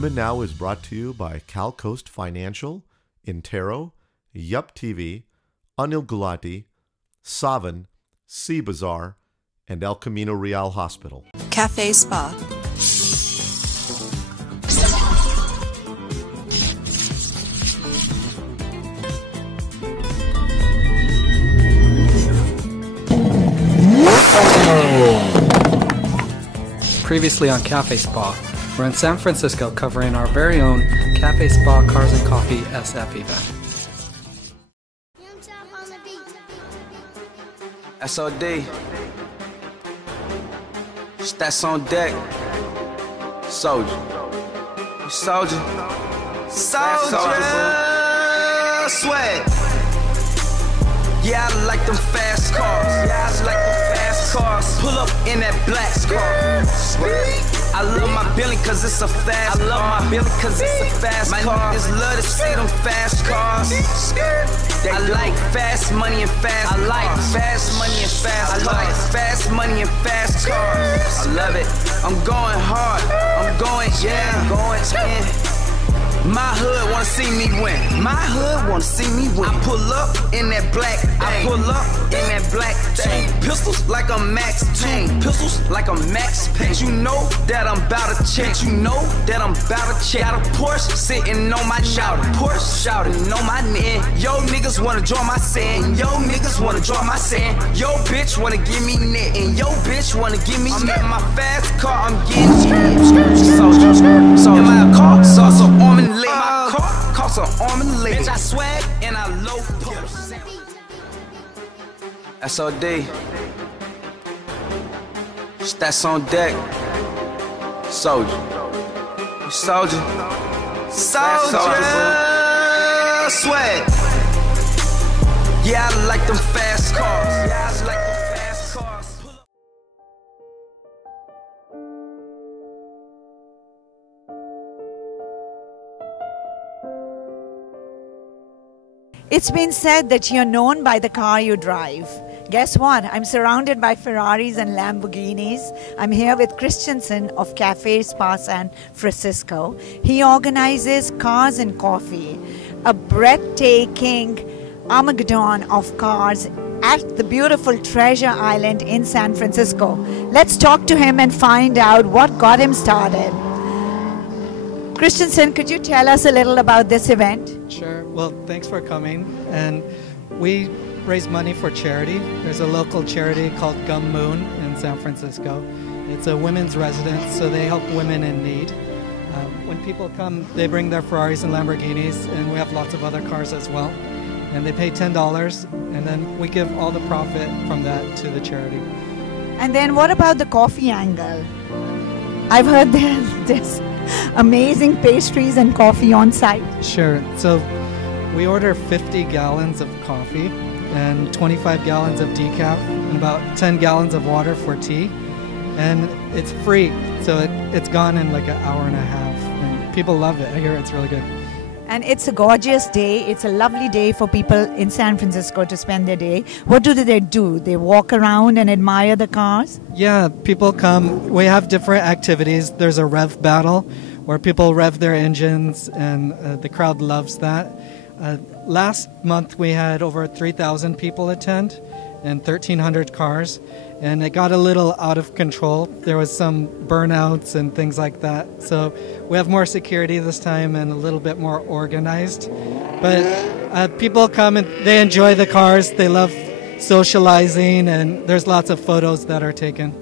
Women Now is brought to you by CalCoast Financial, Intero, Yup TV, Anil Gulati, Savin, Sea Bazaar, and El Camino Real Hospital. Cafe Spa. Previously on Cafe Spa, we're in San Francisco covering our very own Cafe Spa Cars and Coffee SF event. SOD. Stats on deck. Soldier. Soldier. Soldier. Swag. Yeah, I like them fast cars. Yeah, I like them fast cars. Pull up in that black car. I love my Billy cause it's a fast car. I love my Billy cause it's a fast car. My niggas love to see them fast cars. I like fast money and fast. I like fast money and fast. I like fast money and fast cars. I love it. I'm going hard. I'm going, yeah, going in. My hood wanna see me win. My hood wanna see me win. I pull up in that black. I pull up in that black. Two pistols like a max. Two pistols like a max. But you know that I'm about to check. You know that I'm about to check. Got a Porsche sitting on my shout. Porsche shouting on my neck. Yo niggas wanna draw my sand. Yo niggas wanna draw my sand. Yo bitch wanna give me net. And yo bitch wanna give me net. My fast car, I'm getting soldier. So am I a car? So arm and leg. My car costs an arm and leg. Bitch, I swag and I low pulse. SOD. Stats on deck. Soldier. Soldier. Soldier. Swag. Yeah, I like them fast cars. Yeah, I like them fast cars. It's been said that you're known by the car you drive. Guess what? I'm surrounded by Ferraris and Lamborghinis. I'm here with Christensen of Cafe Spa San Francisco. He organizes Cars and Coffee, a breathtaking Armageddon of cars at the beautiful Treasure Island in San Francisco. Let's talk to him and find out what got him started. Christensen, could you tell us a little about this event? Sure. Well, thanks for coming. And we raise money for charity. There's a local charity called Gum Moon in San Francisco. It's a women's residence, so they help women in need. When people come, they bring their Ferraris and Lamborghinis, and we have lots of other cars as well. And they pay $10, and then we give all the profit from that to the charity. And then what about the coffee angle? I've heard there's amazing pastries and coffee on site. Sure. So we order 50 gallons of coffee and 25 gallons of decaf and about 10 gallons of water for tea. And it's free. So it's gone in like an hour and a half. And people love it. I hear it's really good. And it's a gorgeous day. It's a lovely day for people in San Francisco to spend their day. What do? They walk around and admire the cars? Yeah, people come. We have different activities. There's a rev battle where people rev their engines, and the crowd loves that. Last month we had over 3,000 people attend and 1,300 cars. And it got a little out of control. There was some burnouts and things like that. So we have more security this time and a little bit more organized. But people come and they enjoy the cars. They love socializing, and there's lots of photos that are taken.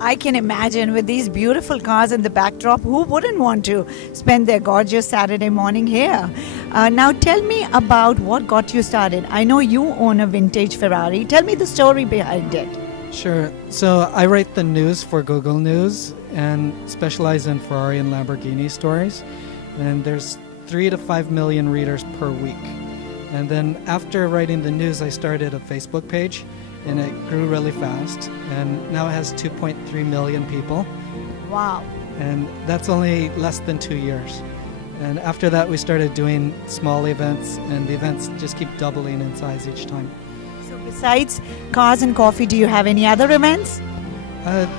I can imagine with these beautiful cars in the backdrop, who wouldn't want to spend their gorgeous Saturday morning here? Now tell me about what got you started. I know you own a vintage Ferrari. Tell me the story behind it. Sure. So I write the news for Google News and specialize in Ferrari and Lamborghini stories. And there's 3 to 5 million readers per week. And then after writing the news, I started a Facebook page, and it grew really fast. And now it has 2.3 million people. Wow. And that's only less than 2 years. And after that, we started doing small events, and the events just keep doubling in size each time. Besides Cars and Coffee, do you have any other events?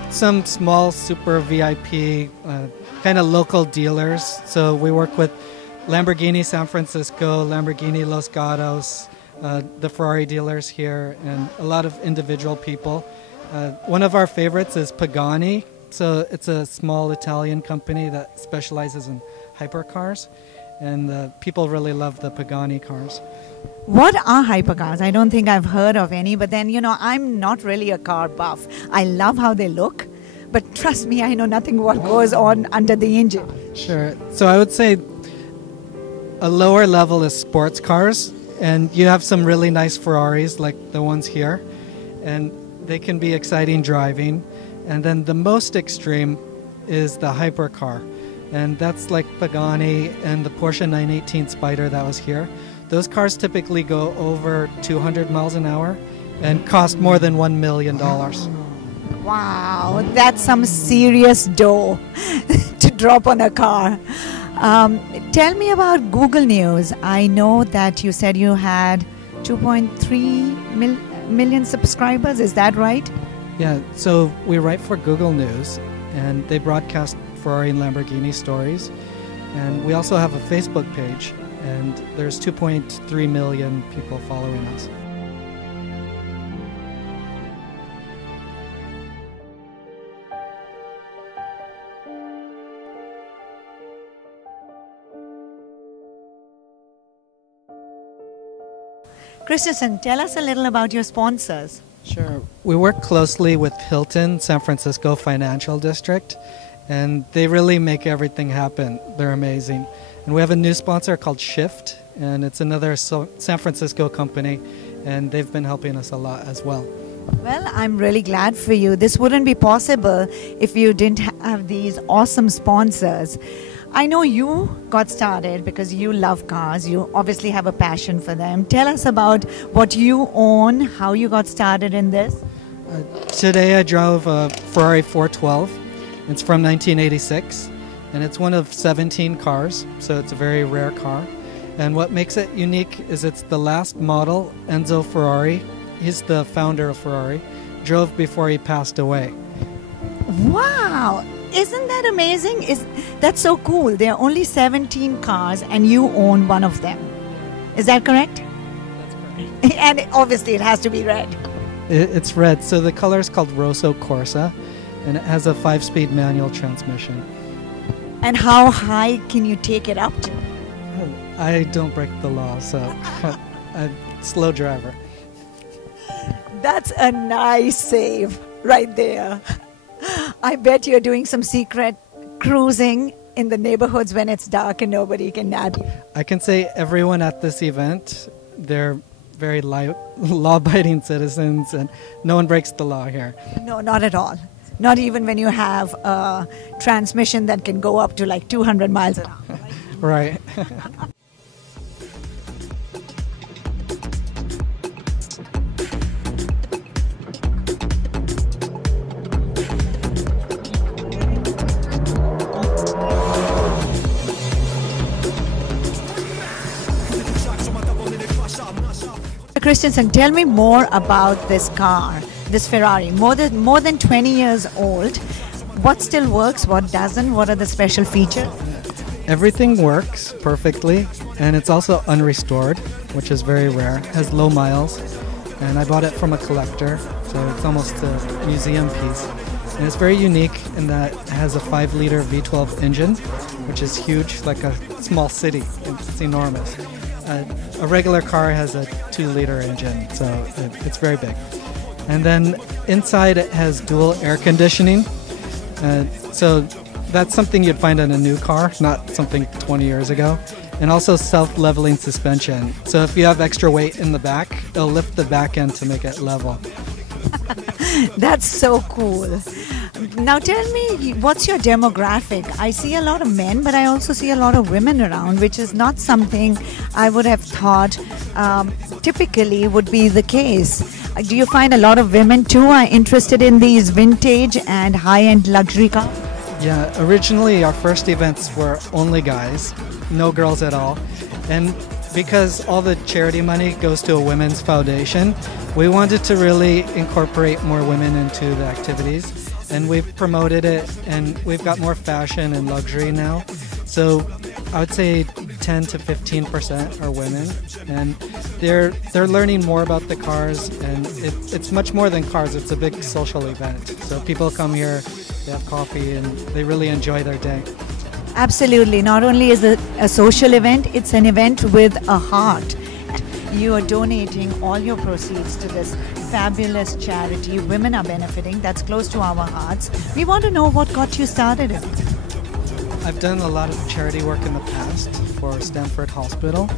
Some small super VIP kind of local dealers. So we work with Lamborghini San Francisco, Lamborghini Los Gatos, the Ferrari dealers here, and a lot of individual people. One of our favorites is Pagani. So it's a small Italian company that specializes in hypercars, and people really love the Pagani cars. What are hypercars? I don't think I've heard of any, but then, I'm not really a car buff. I love how they look, but trust me, I know nothing what goes on under the engine. Sure. So I would say a lower level is sports cars, and you have some really nice Ferraris like the ones here, and they can be exciting driving. And then the most extreme is the hypercar, and that's like Pagani and the Porsche 918 Spyder that was here. Those cars typically go over 200 miles an hour and cost more than $1 million. Wow, that's some serious dough to drop on a car. Tell me about Google News. I know that you said you had 2.3 million subscribers. Is that right? Yeah, so we write for Google News, and they broadcast Ferrari and Lamborghini stories. And we also have a Facebook page, and there's 2.3 million people following us. Christensen, tell us a little about your sponsors. Sure. We work closely with Hilton San Francisco Financial District, and they really make everything happen. They're amazing. And we have a new sponsor called Shift, and it's another San Francisco company, and they've been helping us a lot as well. Well, I'm really glad for you. This wouldn't be possible if you didn't have these awesome sponsors. I know you got started because you love cars. You obviously have a passion for them. Tell us about what you own, how you got started in this. Today I drove a Ferrari 412. It's from 1986, and it's one of 17 cars, so it's a very rare car. And what makes it unique is it's the last model Enzo Ferrari, he's the founder of Ferrari, drove before he passed away. Wow! Isn't that amazing? That's so cool. There are only 17 cars and you own one of them. Is that correct? That's correct. And obviously it has to be red. It's red. So the color is called Rosso Corsa, and it has a 5-speed manual transmission. And how high can you take it up to? I don't break the law, so I'm a slow driver. That's a nice save right there. I bet you're doing some secret cruising in the neighborhoods when it's dark and nobody can nab you. I can say everyone at this event, they're very law-abiding citizens, and no one breaks the law here. No, not at all. Not even when you have a transmission that can go up to like 200 miles an hour. Right. Christensen, tell me more about this car, this Ferrari. More than 20 years old. What still works? What doesn't? What are the special features? Everything works perfectly, and it's also unrestored, which is very rare. It has low miles, and I bought it from a collector, so it's almost a museum piece. And it's very unique in that it has a 5-liter V12 engine, which is huge, like a small city. It's enormous. A regular car has a 2-liter engine, so it's very big. And then inside it has dual air conditioning. So that's something you'd find in a new car, not something 20 years ago. And also self-leveling suspension. So if you have extra weight in the back, it'll lift the back end to make it level. That's so cool. Now tell me, what's your demographic? I see a lot of men, but I also see a lot of women around, which is not something I would have thought typically would be the case. Do you find a lot of women too are interested in these vintage and high-end luxury cars? Yeah, originally our first events were only guys, no girls at all. And because all the charity money goes to a women's foundation, we wanted to really incorporate more women into the activities. and we've promoted it, and we've got more fashion and luxury now. So I would say 10 to 15% are women, and they're learning more about the cars, and it's much more than cars. It's a big social event. So people come here, they have coffee, and they really enjoy their day. Absolutely. Not only is it a social event, it's an event with a heart. You are donating all your proceeds to this fabulous charity women are benefiting that's close to our hearts. We want to know what got you started in it. I've done a lot of charity work in the past for Stanford Hospital.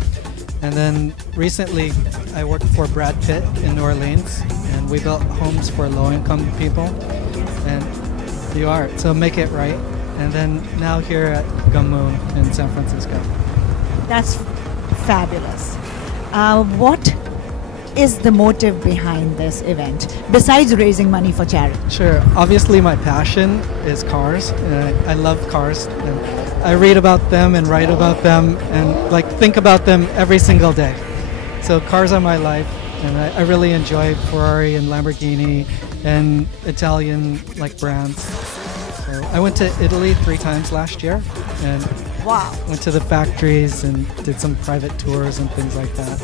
And then recently I worked for Brad Pitt in New Orleans, and we built homes for low-income people. And you are, so make it right. And then now here at Gamu in San Francisco. That's fabulous. What is the motive behind this event besides raising money for charity? Sure. Obviously, my passion is cars. I love cars. And I read about them and write about them and think about them every single day. So cars are my life, and I really enjoy Ferrari and Lamborghini and Italian brands. So I went to Italy 3 times last year, and wow, went to the factories and did some private tours and things like that.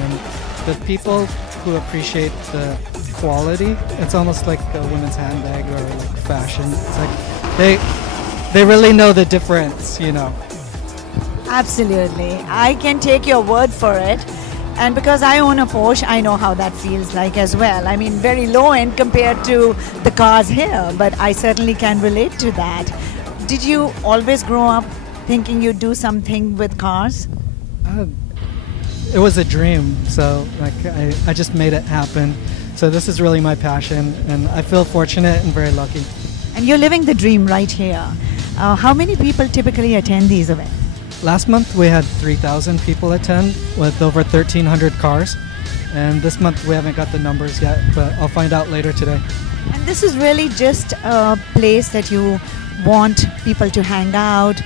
And the people who appreciate the quality, it's almost like a women's handbag or fashion. It's they really know the difference, Absolutely. I can take your word for it. And because I own a Porsche, I know how that feels like as well. I mean, very low end compared to the cars here, but I certainly can relate to that. Did you always grow up thinking you'd do something with cars? It was a dream, so I just made it happen. So this is really my passion, and I feel fortunate and very lucky. And you're living the dream right here. How many people typically attend these events? Last month we had 3,000 people attend with over 1,300 cars. And this month we haven't got the numbers yet, but I'll find out later today. And this is really just a place that you want people to hang out,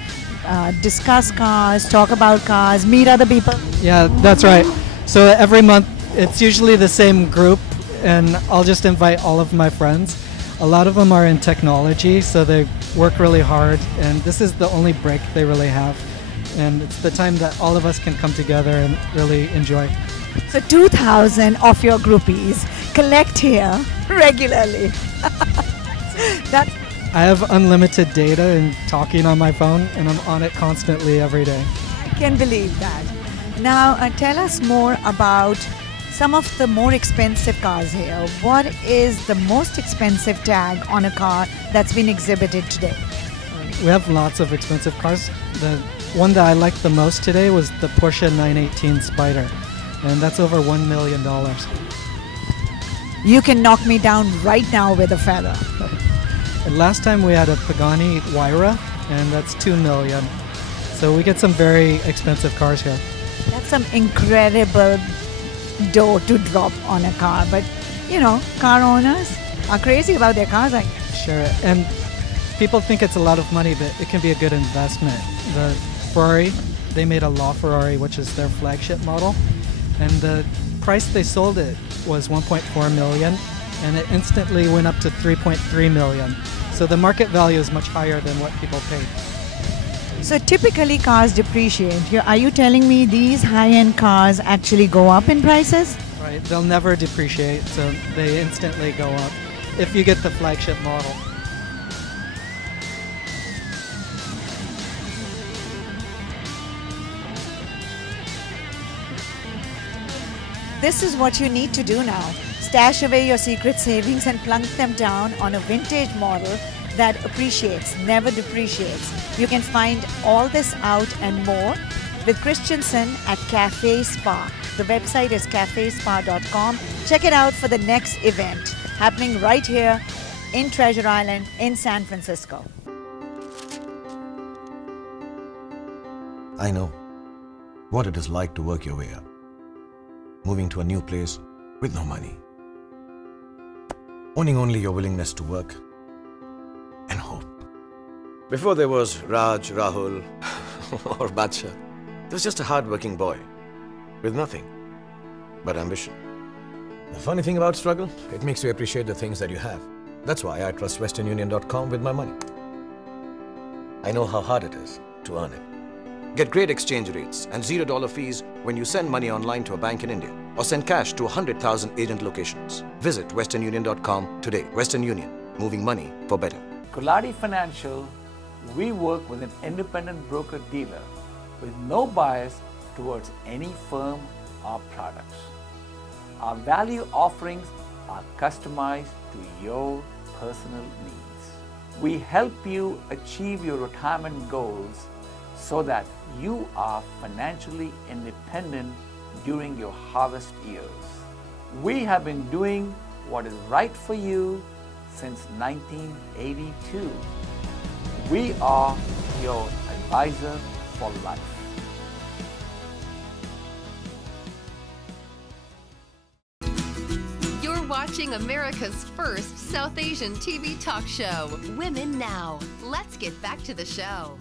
discuss cars, talk about cars, meet other people? Yeah, that's right. So every month it's usually the same group, and I'll just invite all of my friends. A lot of them are in technology, so they work really hard, and this is the only break they really have. And it's the time that all of us can come together and really enjoy. So 2,000 of your groupies collect here regularly. I have unlimited data and talking on my phone, and I'm on it constantly every day. I can believe that. Now tell us more about some of the more expensive cars here. What is the most expensive tag on a car that's been exhibited today? We have lots of expensive cars. The one that I liked the most today was the Porsche 918 Spider, and that's over $1 million. You can knock me down right now with a feather. And last time we had a Pagani Huayra, and that's $2 million. So we get some very expensive cars here. That's some incredible dough to drop on a car, but car owners are crazy about their cars. Sure, and people think it's a lot of money, but it can be a good investment. The Ferrari, they made a LaFerrari, which is their flagship model, and the price they sold it was $1.4 million, and it instantly went up to $3.3 million. So the market value is much higher than what people paid. So typically cars depreciate. Are you telling me these high-end cars actually go up in prices? Right, they'll never depreciate, so they instantly go up if you get the flagship model. This is what you need to do now. Stash away your secret savings and plunk them down on a vintage model that appreciates, never depreciates. You can find all this out and more with Christensen at Cafe Spa. The website is cafespa.com. Check it out for the next event happening right here in Treasure Island in San Francisco. I know what it is like to work your way up. Moving to a new place with no money. Owning only your willingness to work and hope. Before there was Raj, Rahul, or Badsha, there was just a hard-working boy with nothing but ambition. The funny thing about struggle, it makes you appreciate the things that you have. That's why I trust westernunion.com with my money. I know how hard it is to earn it. Get great exchange rates and $0 fees when you send money online to a bank in India or send cash to 100,000 agent locations. Visit westernunion.com today. Western Union, moving money for better. Kuladi Financial, we work with an independent broker-dealer with no bias towards any firm or products. Our value offerings are customized to your personal needs. We help you achieve your retirement goals so that you are financially independent during your harvest years. We have been doing what is right for you since 1982. We are your advisor for life. You're watching America's first South Asian TV talk show, Women Now. Let's get back to the show.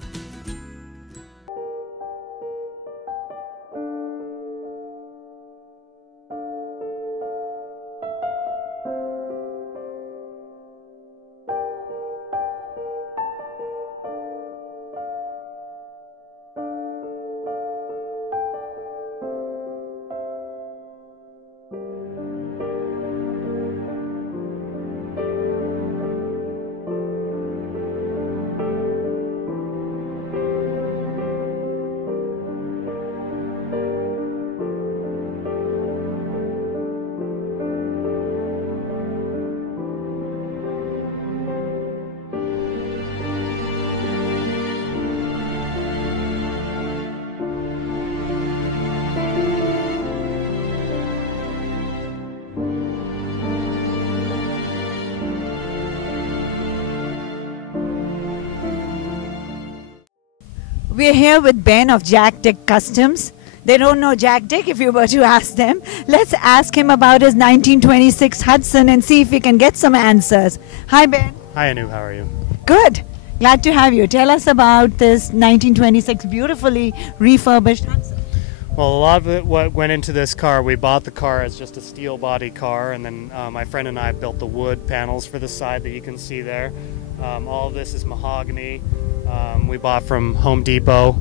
We're here with Ben of Jack Dick Customs. They don't know Jack Dick if you were to ask them. Let's ask him about his 1926 Hudson and see if we can get some answers. Hi, Ben. Hi, Anu. How are you? Good. Glad to have you. Tell us about this 1926 beautifully refurbished Hudson. Well, a lot of it what went into this car, we bought the car as just a steel body car, and then my friend and I built the wood panels for the side that you can see there. All of this is mahogany. We bought from Home Depot,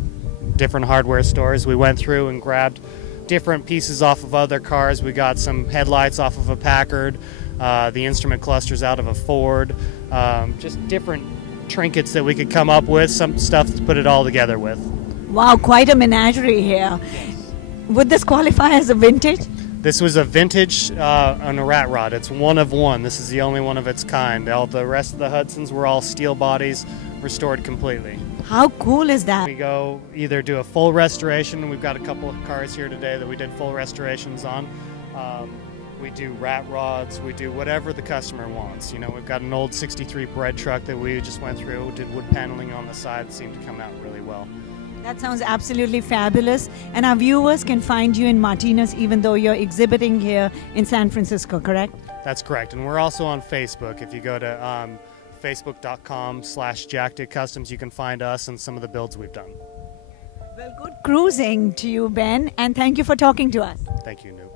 different hardware stores. We went through and grabbed different pieces off of other cars. We got some headlights off of a Packard, the instrument clusters out of a Ford, just different trinkets that we could come up with, some stuff to put it all together with. Wow, quite a menagerie here. Would this qualify as a vintage? This was a vintage on a rat rod. It's one of one. This is the only one of its kind. All the rest of the Hudsons were all steel bodies, restored completely. How cool is that? We go either do a full restoration. We've got a couple of cars here today that we did full restorations on. We do rat rods. We do whatever the customer wants. You know, we've got an old 63 bread truck that we just went through, did wood paneling on the side, seemed to come out really well. That sounds absolutely fabulous. And our viewers can find you in Martinez even though you're exhibiting here in San Francisco, correct? That's correct. And we're also on Facebook. If you go to facebook.com/JackDickCustoms, you can find us and some of the builds we've done. Well, good cruising to you, Ben, and thank you for talking to us. Thank you, Noop.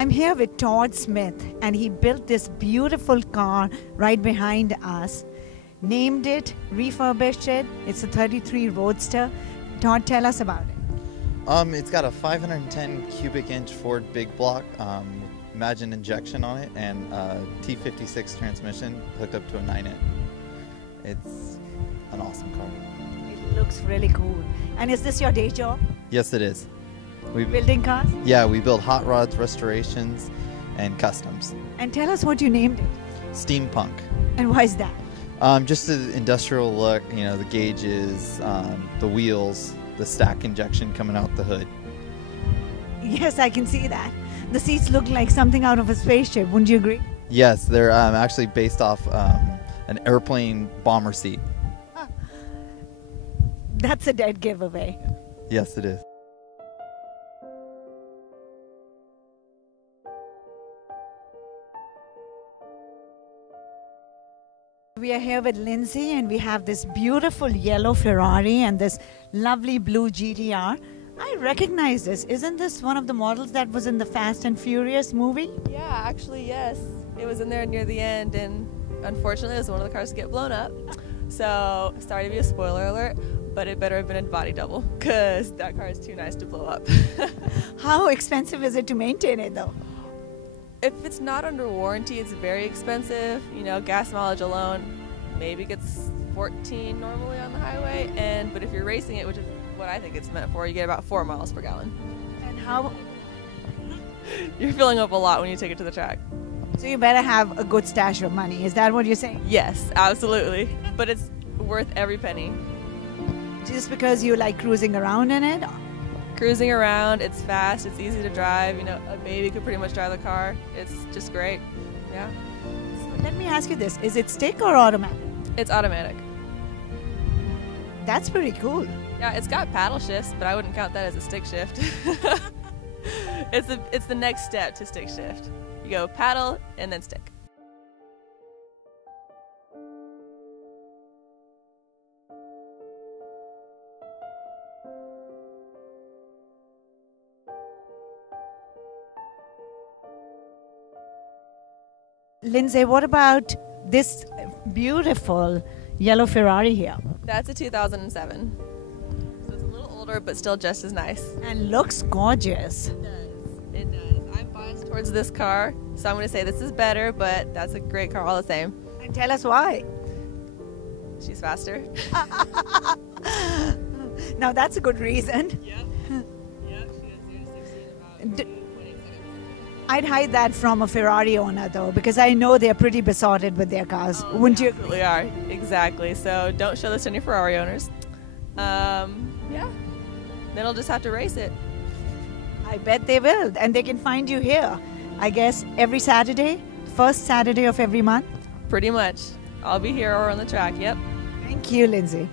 I'm here with Todd Smith, and he built this beautiful car right behind us. Named it, refurbished it. It's a 33 Roadster. Todd, tell us about it. It's got a 510 cubic inch Ford big block, Imagine injection on it, and a T56 transmission hooked up to a 9N. It's an awesome car. It looks really cool. And is this your day job? Yes, it is. Building cars? Yeah, we build hot rods, restorations, and customs. And tell us what you named it. Steampunk. And why is that? Just the industrial look, you know, the gauges, the wheels, the stack injection coming out the hood. Yes, I can see that. The seats look like something out of a spaceship, wouldn't you agree? Yes, they're actually based off an airplane bomber seat. That's a dead giveaway. Yes, it is. We are here with Lindsay, and we have this beautiful yellow Ferrari and this lovely blue GTR. I recognize this. Isn't this one of the models that was in the Fast and Furious movie? Yeah, actually, yes. It was in there near the end, and unfortunately, it was one of the cars to get blown up. So, sorry to be a spoiler alert, but it better have been a body double, because that car is too nice to blow up. How expensive is it to maintain it, though? If it's not under warranty, it's very expensive. You know, gas mileage alone maybe gets 14 normally on the highway, but if you're racing it, which is what I think it's meant for, you get about 4 miles per gallon. And how? You're filling up a lot when you take it to the track. So you better have a good stash of money. Is that what you're saying? Yes, absolutely. But it's worth every penny. Just because you like cruising around in it? Cruising around, it's fast, it's easy to drive. You know, a baby could pretty much drive the car. It's just great. Yeah. So let me ask you this: is it stick or automatic? It's automatic. That's pretty cool. Yeah, it's got paddle shifts, but I wouldn't count that as a stick shift. It's the next step to stick shift. You go paddle and then stick. Lindsay, what about this beautiful yellow Ferrari here? That's a 2007. So it's a little older, but still just as nice. And looks gorgeous. It does. It does. I'm biased towards this car, so I'm going to say this is better, but that's a great car all the same. And tell us why. She's faster. Now that's a good reason. Yep. Yep, she has 0 to 60 in about 20 seconds. I'd hide that from a Ferrari owner, though, because I know they're pretty besotted with their cars. Wouldn't you? Absolutely are. Exactly. So don't show this to any Ferrari owners. Yeah. Then they'll just have to race it. I bet they will. And they can find you here, I guess, every Saturday, first Saturday of every month. Pretty much. I'll be here or on the track. Yep. Thank you, Lindsay.